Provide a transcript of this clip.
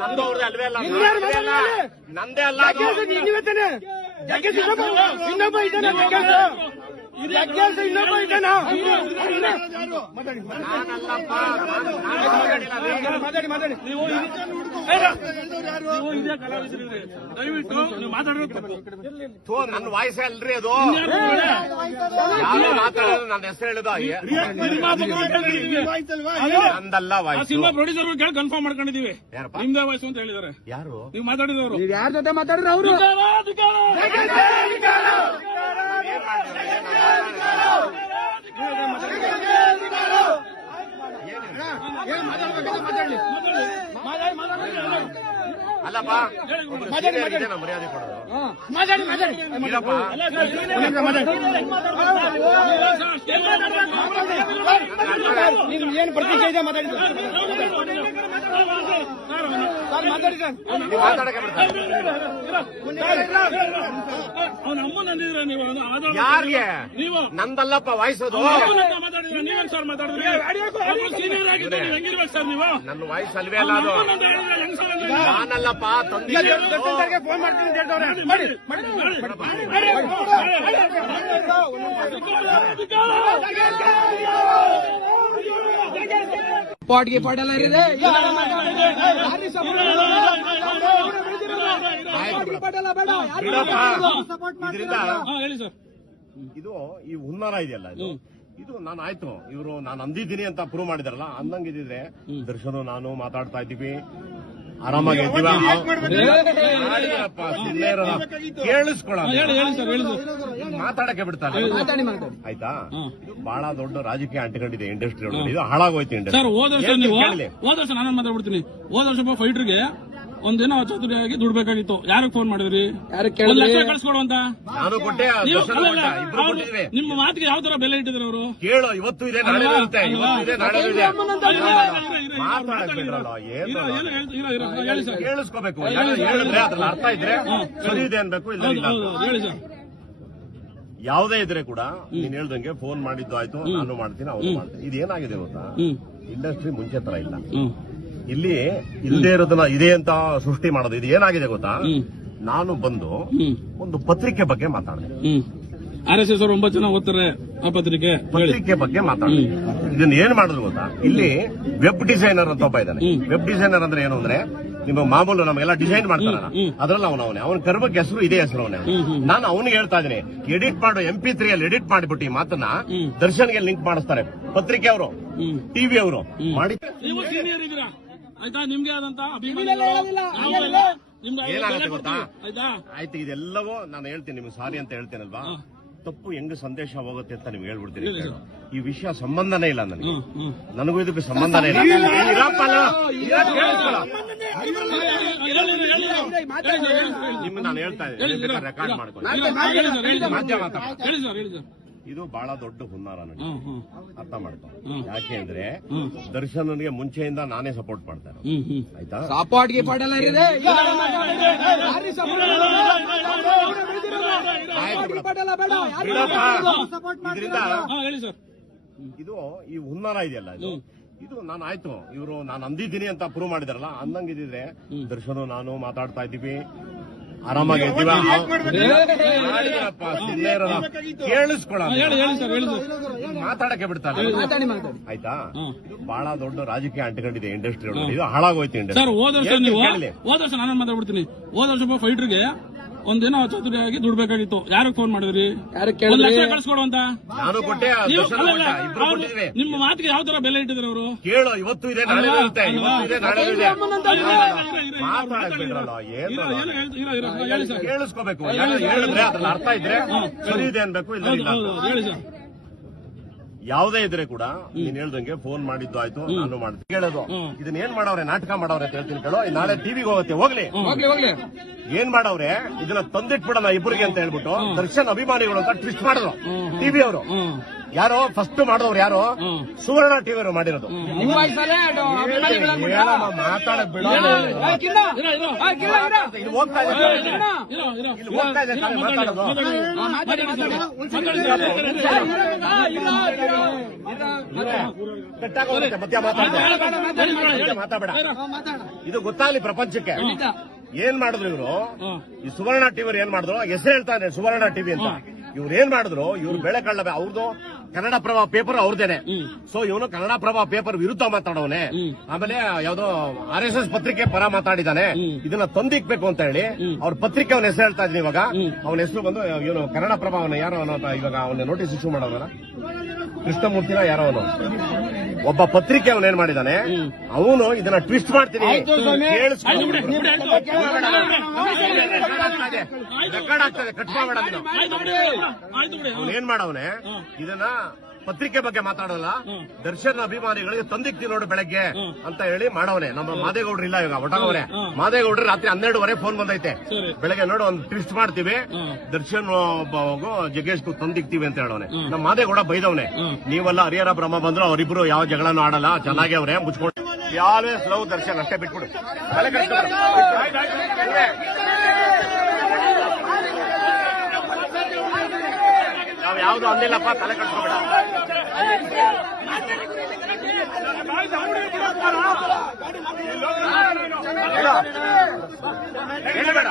ನಂದು ಅವ್ರದ್ದು ಅಲ್ವೇ ಅಲ್ಲ, ನಂದೇ ಅಲ್ಲ. ಇನ್ನೊಬ್ಬ ಇದ್ದಾನೆ, ಇನ್ನೊಬ್ಬ ಇದ್ದಾನ. ಮಾತಾಡಿ ನೀವು ಇದೇ ಕಲಾವಿದರಿದ್ರೆ ದಯವಿಟ್ಟು ನೀವು ಮಾತಾಡೋದು ನನ್ನ ವಾಯ್ಸೇ ಅಲ್ರಿ ಅದು. ಯಾರು ಮಾತಾಡೋದು ನನ್ನ ಹೆಸರು ಹೇಳುದು ನಂದಲ್ಲ ವಾಯ್ಸ್. ಸಿನಿಮಾ ಪ್ರೊಡ್ಯೂಸರ್ ಕೇಳಿ ಕನ್ಫರ್ಮ್ ಮಾಡ್ಕೊಂಡಿದೀವಿ ನಿಮ್ದೇ ವಾಯ್ಸ್ ಅಂತ ಹೇಳಿದಾರೆ. ಯಾರು ನೀವು ಮಾತಾಡಿದವರು? ಯಾರ ಜೊತೆ ಮಾತಾಡಿದ್ರೆ ಅವರು ಅಲ್ಲಪ್ಪ, ಮರ್ಯಾದೆ ಕೊಡೋದು. ಏನು ಪ್ರತಿಕ್ರಿಯೆ ಇದೆ ಮಾತಾಡಿ ಮಾತಾಡಕ್ಕೆ ಬಿಡ್ತಾರೆ. ಅವನ ಅಮ್ಮನ ಅಂದಿದ್ರೆ ನೀವು ಯಾರಿಗೆ? ನೀವು ನಂದಲ್ಲಪ್ಪ ವಾಯ್ಸೋದು. ಮಾತಾಡಿದ್ರೆ ನೀವೇನ್ ಸರ್ ಮಾತಾಡಿದ್ರಿ? ಸೀನಿಯರ್ ಆಗಿದ್ರೆ ನೀವು ಹೆಂಗಿರ್ಬೇಕು ಸರ್ ನೀವು? ನನ್ನ ವಾಯ್ಸ್ ಅಲ್ವೇ ಅಲ್ಲ ಅದು. ನಾನಲ್ಲಪ್ಪ, ತಂದೆ ಫೋನ್ ಮಾಡ್ತೀನಿ ಅಂತ ಹೇಳ್ತವ್ರೆ. ಪಾಟ್ಗೆ ಪಾಟೆಲ್ಲ ಇದೆ. ಇದರಿಂದ ಹೇಳಿ ಸರ್. ಇದು ಈ ಹುನ್ನಾರ ಇದೆಯಲ್ಲ, ಇದು ನಾನು ಆಯ್ತು ಇವರು ನಾನು ಅಂದಿದ್ದೀನಿ ಅಂತ ಪ್ರೂವ್ ಮಾಡಿದಾರಲ್ಲ, ಅಂದಂಗಿದ್ರೆ ದರ್ಶನ ನಾನು ಮಾತಾಡ್ತಾ ಇದ್ದೀವಿ, ಆರಾಮಾಗಿ ಕೇಳಿಸ್ಕೊಳ, ಮಾತಾಡಕ್ಕೆ ಬಿಡ್ತಾರೆ. ಆಯ್ತಾ? ಇದು ಬಹಳ ದೊಡ್ಡ ರಾಜಕೀಯ ಅಂಟಿಕೊಂಡಿದೆ ಇಂಡಸ್ಟ್ರಿ ಒಳಗೆ. ಇದು ಹಾಳಾಗೋಯ್ತು ಇಂಡಸ್ಟ್ರಿ. ಸರ್ ಹೋದ ವರ್ಷ ನೀವು ಹೋದ ವರ್ಷ ನಾನು ಮಾತಾಡ್ಬಿಡ್ತೀನಿ. ಹೋದ ವರ್ಷ ಫೈಟರ್ಗೆ ಒಂದಿನ ಚತುರಿಯಾಗಿ ದುಡ್ಬೇಕಾಗಿತ್ತು. ಯಾರಿಗೆ ಫೋನ್ ಮಾಡಿದ್ರಿ? ಕಳಿಸ್ಕೊಡುವಂತ ನಾನು ಕೊಟ್ಟೆ. ನಿಮ್ಮ ಮಾತಿಗೆ ಯಾವ ತರ ಬೆಲೆ ಇಟ್ಟಿದ್ರು ಅವರು? ಕೇಳೋ, ಇವತ್ತು ಇದೆ ನಾಳೆ ಇರುತ್ತೆ, ಇವತ್ತು ಇದೆ ನಾಳೆ ಇದೆ. ಕೇಳಿಸ್ಕೋಬೇಕು. ಹೇಳಿದ್ರೆ ಅದ್ರಲ್ಲಿ ಅರ್ಥ ಇದ್ರೆ ಸರಿ ಇದೆ ಅನ್ಬೇಕು, ಇಲ್ಲ ಹೇಳಿ ಸರ್. ಯಾವುದೇ ಇದ್ರೆ ಕೂಡ ನೀನ್ ಹೇಳ್ದಂಗೆ ಫೋನ್ ಮಾಡಿದ್ದು ಆಯ್ತು, ನಾನು ಮಾಡ್ತೀನಿ, ಅವ್ರು ಮಾಡ್ತೀನಿ. ಇದೇನಾಗಿದೆ ಗೊತ್ತಾ, ಇಂಡಸ್ಟ್ರಿ ಮುಂಚೆ ತರ ಇಲ್ಲ. ಇಲ್ಲಿ ಇಲ್ಲದೆ ಇರೋದನ್ನ ಇದೆ ಅಂತ ಸೃಷ್ಟಿ ಮಾಡೋದು. ಇದು ಏನಾಗಿದೆ ಗೊತ್ತಾ, ನಾನು ಬಂದು ಒಂದು ಪತ್ರಿಕೆ ಬಗ್ಗೆ ಮಾತಾಡಿದೆ. RSS ಅವರು 9 ಜನ ಓದ್ತಾರೆ ಆ ಪತ್ರಿಕೆ ಬಗ್ಗೆ ಮಾತಾಡಿದೆ. ಇದನ್ನ ಏನ್ ಮಾಡಿದ್ರು ಗೊತ್ತಾ, ಇಲ್ಲಿ ವೆಬ್ ಡಿಸೈನರ್ ಅಂತ ಒಬ್ಬ ಇದ್ದಾನೆ. ವೆಬ್ ಡಿಸೈನರ್ ಅಂದ್ರೆ ಏನು ಅಂದ್ರೆ, ನಿಮ್ಮ ಮಾಮೂಲು ನಮಗೆಲ್ಲ ಡಿಸೈನ್ ಮಾಡ್ತಾರ, ಅದ್ರಲ್ಲಿ ಅವನ ಕರ್ಮಕ್ಕೆ ಹೆಸರು ಇದೇ ಹೆಸರು ಅವನೇ. ನಾನು ಅವನಿಗೆ ಹೇಳ್ತಾ ಇದ್ದೀನಿ, ಎಡಿಟ್ ಮಾಡು, MP3 ಅಲ್ಲಿ ಎಡಿಟ್ ಮಾಡಿಬಿಟ್ಟು ಈ ಮಾತನ್ನ ದರ್ಶನ್ಗೆ ಲಿಂಕ್ ಮಾಡಿಸ್ತಾರೆ ಪತ್ರಿಕೆ ಅವರು, ಟಿವಿ ಅವರು ಮಾಡಿ. ನೀವು ಸೀನಿಯರ್ ಇದ್ದೀರಾ ಆಯ್ತಾ? ನಿಮ್ಗೆ ಆದಂತ ಏನಾಗುತ್ತೆ ಗೊತ್ತಾ, ಆಯ್ತು ಇದೆಲ್ಲವೂ ನಾನು ಹೇಳ್ತೀನಿ ನಿಮ್ಗೆ ಸಾರಿ ಅಂತ ಹೇಳ್ತೇನಲ್ವಾ, ತಪ್ಪು ಹೆಂಗ್ ಸಂದೇಶ ಹೋಗುತ್ತೆ ಅಂತ ನಿಮ್ಗೆ ಹೇಳ್ಬಿಡ್ತೀನಿ. ಈ ವಿಷಯ ಸಂಬಂಧನೇ ಇಲ್ಲ ನನಗೆ, ನನಗೂ ಇದಕ್ಕೆ ಸಂಬಂಧನೇ ಇಲ್ಲ. ನಿಮ್ಗೆ ನಾನು ಹೇಳ್ತಾ ಇದ್ದೀನಿ, ರೆಕಾರ್ಡ್ ಮಾಡ್ಕೊಂಡು ಮಾಧ್ಯಮ. ಇದು ಬಹಳ ದೊಡ್ಡ ಹುನ್ನಾರ ನನಗೆ, ಅರ್ಥ ಮಾಡ್ಕೊ. ಯಾಕೆ ಅಂದ್ರೆ ದರ್ಶನ್ಗೆ ಮುಂಚೆಯಿಂದ ನಾನೇ ಸಪೋರ್ಟ್ ಮಾಡ್ತಾರೆ, ಆಯ್ತಾ? ಪಾಟ್ಗೆ ಪಾಟೆಲ್ಲ ಇದೆ. ಇದರಿಂದ ಇದು ಈ ಹುನ್ನಾರ ಇದೆಯಲ್ಲ, ಇದು ನಾನು ಆಯ್ತು ಇವರು ನಾನು ಅಂದಿದ್ದೀನಿ ಅಂತ ಪ್ರೂವ್ ಮಾಡಿದಾರಲ್ಲ, ಅಂದಂಗಿದ್ರೆ ದರ್ಶನ ನಾನು ಮಾತಾಡ್ತಾ ಇದ್ದೀವಿ, ಆರಾಮಾಗಿ ಕೇಳಿಸ್ಕೊಳ, ಮಾತಾಡಕ್ಕೆ ಬಿಡ್ತಾರೆ. ಆಯ್ತಾ? ಇದು ಬಹಳ ದೊಡ್ಡ ರಾಜಕೀಯ ಅಂಟಿಕೊಂಡಿದೆ ಇಂಡಸ್ಟ್ರಿ ಒಳಗೆ. ಇದು ಹಾಳಾಗೋಯ್ತು ಇಂಡಸ್ಟ್ರಿ. ಸರ್ ಹೋದ ವರ್ಷ ನಾನು ಮಾತಾಡ್ಬಿಡ್ತೀನಿ. ಹೋದ ವರ್ಷ ಫೈಟರ್ಗೆ ಒಂದಿನ ಚತುರಿಯಾಗಿ ದುಡ್ಬೇಕಾಗಿತ್ತು. ಯಾರಿಗೆ ಫೋನ್ ಮಾಡಿದ್ರಿ? ಕಳಿಸ್ಕೊಡುವಂತ ನಾನು ಕೊಟ್ಟೆ. ನಿಮ್ಮ ಮಾತಿಗೆ ಯಾವ ತರ ಬೆಲೆ ಇಟ್ಟಿದ್ರು ಅವರು? ಕೇಳೋ, ಇವತ್ತು ಇದೆ ನಾಳೆ ಇರುತ್ತೆ, ಇವತ್ತು ಇದೆ ನಾಳೆ ಇದೆ. ಕೇಳಿಸ್ಕೋಬೇಕು. ಹೇಳಿದ್ರೆ ಅದ್ರಲ್ಲಿ ಅರ್ಥ ಇದ್ರೆ ಸರಿ ಇದೆ ಅನ್ಬೇಕು, ಇಲ್ಲ ಹೇಳಿ ಸರ್. ಯಾವುದೇ ಇದ್ರೆ ಕೂಡ ನೀನ್ ಹೇಳ್ದಂಗೆ ಫೋನ್ ಮಾಡಿದ್ದು ಆಯ್ತು, ನಾನು ಮಾಡ್ತೀನಿ. ಕೇಳೋದು ಇದನ್ನ ಏನ್ ಮಾಡವ್ರೆ, ನಾಟಕ ಮಾಡವ್ರೆ ಅಂತ ಹೇಳ್ತೀನಿ ಕೇಳೋ. ನಾಳೆ ಟಿವಿಗೆ ಹೋಗುತ್ತೆ, ಹೋಗ್ಲಿ. ಏನ್ ಮಾಡವ್ರೆ, ಇದನ್ನ ತಂದಿಟ್ಬಿಡೋಣ ಇಬ್ಬರಿಗೆ ಅಂತ ಹೇಳ್ಬಿಟ್ಟು ದರ್ಶನ್ ಅಭಿಮಾನಿಗಳು ಅಂತ ಟ್ವಿಸ್ಟ್ ಮಾಡಿದ್ರು ಟಿವಿ ಅವರು. ಯಾರೋ ಫಸ್ಟ್ ಮಾಡಿದವ್ರು ಯಾರು? ಸುವರ್ಣ ಟಿವಿ ಅವರು ಮಾಡಿರೋದು. ನಿಮ್ಮ ವಯಸ್ಸಲ್ಲೇ ಅಭಿಮಾನಿಗಳಾಗ್ಬಿಟ್ರಾ? ಮಾತಾಡಕ್ ಬಿಡ. ಏ, ಕಿಲ್ಲ. ಏ, ಕಿಲ್ಲ, ಇರು. ಇಲ್ಲಿ ಹೋಗ್ತಾ ಇದೆ ಇಲ್ಲಿ ಹೋಗ್ತಾ ಇದೆ ತಾನೇ ಮಾತಾಡೋದು. ಮಾತಾಡಿ. ಕಟ್ಟಾಗೋಗುತ್ತೆ ಮಧ್ಯ ಮಾತಾಡಬೇಡ. ಇದು ಗೊತ್ತಾಗ್ಲಿ ಪ್ರಪಂಚಕ್ಕೆ. ಏನ್ ಮಾಡಿದ್ರು ಇವರು? ಈ ಸುವರ್ಣ ಟಿವಿ ಏನ್ ಮಾಡಿದ್ರು? ಹೆಸರು ಹೇಳ್ತಾನೆ ಸುವರ್ಣ ಟಿವಿ ಅಂತ. ಇವ್ರು ಏನ್ ಮಾಡಿದ್ರು? ಇವ್ರು ಬೆಳೆ ಕಳ್ಳ ಅವ್ರದ್ದು ಕನ್ನಡ ಪ್ರಭಾ ಪೇಪರ್ ಅವ್ರದೇನೆ. ಸೊ ಇವನು ಕನ್ನಡ ಪ್ರಭಾ ಪೇಪರ್ ವಿರುದ್ಧ ಮಾತಾಡೋನೆ. ಆಮೇಲೆ ಯಾವ್ದೋ RSS ಪತ್ರಿಕೆ ಪರ ಮಾತಾಡಿದಾನೆ. ಇದನ್ನ ತಂದಿಕ್ಬೇಕು ಅಂತ ಹೇಳಿ ಅವ್ರ ಪತ್ರಿಕೆ ಅವನ ಹೆಸರು ಹೇಳ್ತಾ ಇದ್ದೀನಿ. ಇವಾಗ ಅವನ ಹೆಸರು ಬಂದು ಇವನು ಕನ್ನಡ ಪ್ರಭಾ ಅವನ ಯಾರೋ ಇವಾಗ ಅವನ ನೋಟಿಸ್ ಇಶ್ಯೂ ಮಾಡೋದಲ್ಲ, ಕೃಷ್ಣಮೂರ್ತಿನ ಯಾರೋ ಅವನು ಒಬ್ಬ ಪತ್ರಿಕೆ ಅವನೇನ್ ಮಾಡಿದಾನೆ, ಅವನು ಇದನ್ನ ಟ್ವಿಸ್ಟ್ ಮಾಡ್ತೀನಿ ರೆಕಾರ್ಡ್ ಆಗ್ತದೆ, ಕಟ್ ಮಾಡಬೇಡ. ಅವನೇನ್ ಮಾಡವನೆ ಇದನ್ನ ಪತ್ರಿಕೆ ಬಗ್ಗೆ ಮಾತಾಡೋಲ್ಲ, ದರ್ಶನ್ ಅಭಿಮಾನಿಗಳಿಗೆ ತಂದಿಕ್ತಿ ನೋಡು ಬೆಳಗ್ಗೆ ಅಂತ ಹೇಳಿ ಮಾಡವನೆ. ನಮ್ಮ ಮಾದೇಗೌಡ್ರು ಇಲ್ಲ ಇವಾಗ ಒಟಗವ್ರೆ. ಮಾದೇಗೌಡ್ರು ರಾತ್ರಿ 12:30 ಫೋನ್ ಬಂದೈತೆ, ಬೆಳಗ್ಗೆ ನೋಡು ಒಂದು ಟ್ವಿಸ್ಟ್ ಮಾಡ್ತೀವಿ, ದರ್ಶನ್ ಜಗ್ಗೇಶ್ಗೂ ತಂದಿಕ್ತೀವಿ ಅಂತ ಹೇಳವನೆ. ನಮ್ಮ ಮಾದೇಗೌಡ ಬೈದವನೆ, ನೀವೆಲ್ಲ ಹರಿಹರ ಬ್ರಹ್ಮ ಬಂದ್ರು ಅವರಿಬ್ರು ಯಾವ ಜಗಳನೂ ಆಡಲ್ಲ, ಚೆನ್ನಾಗಿ ಅವ್ರೆ ಮುಚ್ಕೊಂಡು ಆಲ್ವೇಸ್ ಲವ್ ದರ್ಶನ್ ಅಷ್ಟೇ ಬಿಟ್ಬಿಡು. ತಲೆ ಕೆಡಿಸ್ಕೊಬೇಡ. ನಾವ್ ಯಾವ್ದು ಅಂದಿಲ್ಲಪ್ಪ, ತಲೆ ಕಟ್ಕೋಬೇಡ. ಹೇಳಬೇಡ.